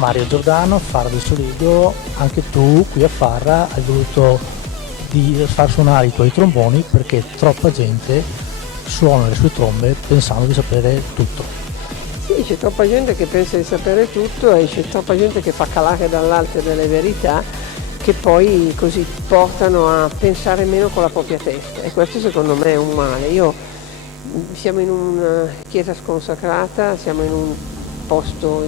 Mario Giordano, Fara del Soligo, anche tu qui a Farra hai voluto far suonare i tuoi tromboni perché troppa gente suona le sue trombe pensando di sapere tutto. Sì, c'è troppa gente che pensa di sapere tutto e c'è troppa gente che fa calare dall'alto delle verità che poi così portano a pensare meno con la propria testa e questo secondo me è un male. Siamo in una chiesa sconsacrata, siamo in un posto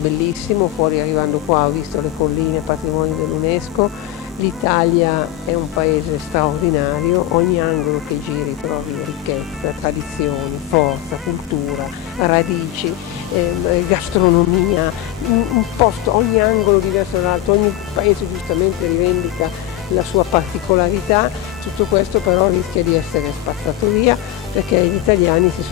bellissimo, fuori arrivando qua ho visto le colline patrimonio dell'UNESCO, l'Italia è un paese straordinario, ogni angolo che giri trovi ricchezza, tradizioni, forza, cultura, radici, gastronomia, un posto, ogni angolo diverso dall'altro, ogni paese giustamente rivendica la sua particolarità, tutto questo però rischia di essere spazzato via perché gli italiani si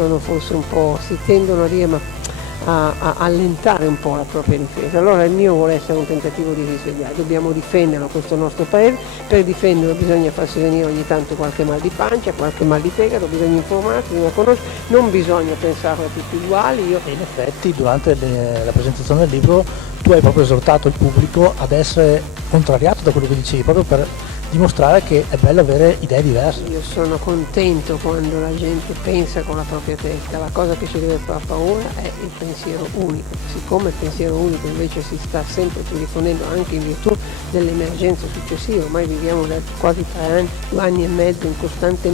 tendono a dire a allentare un po' la propria difesa. Allora il mio vuole essere un tentativo di risvegliare, dobbiamo difenderlo questo nostro paese, per difenderlo bisogna farsi venire ogni tanto qualche mal di pancia, qualche mal di fegato, bisogna informarsi, bisogna conoscere, non bisogna pensare a tutti uguali. E in effetti durante la presentazione del libro tu hai proprio esortato il pubblico ad essere contrariato da quello che dicevi, proprio per dimostrare che è bello avere idee diverse. Io sono contento quando la gente pensa con la propria testa, la cosa che ci deve far paura è il pensiero unico, siccome il pensiero unico invece si sta sempre più diffondendo anche in virtù delle emergenze successive, ormai viviamo da quasi 3 anni, 2 anni e mezzo in costante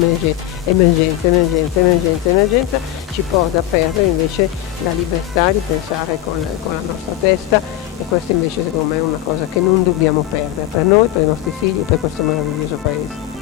emergenza, ci porta a perdere invece la libertà di pensare con la nostra testa e questa invece secondo me è una cosa che non dobbiamo perdere per noi, per i nostri figli, per questo meraviglioso paese.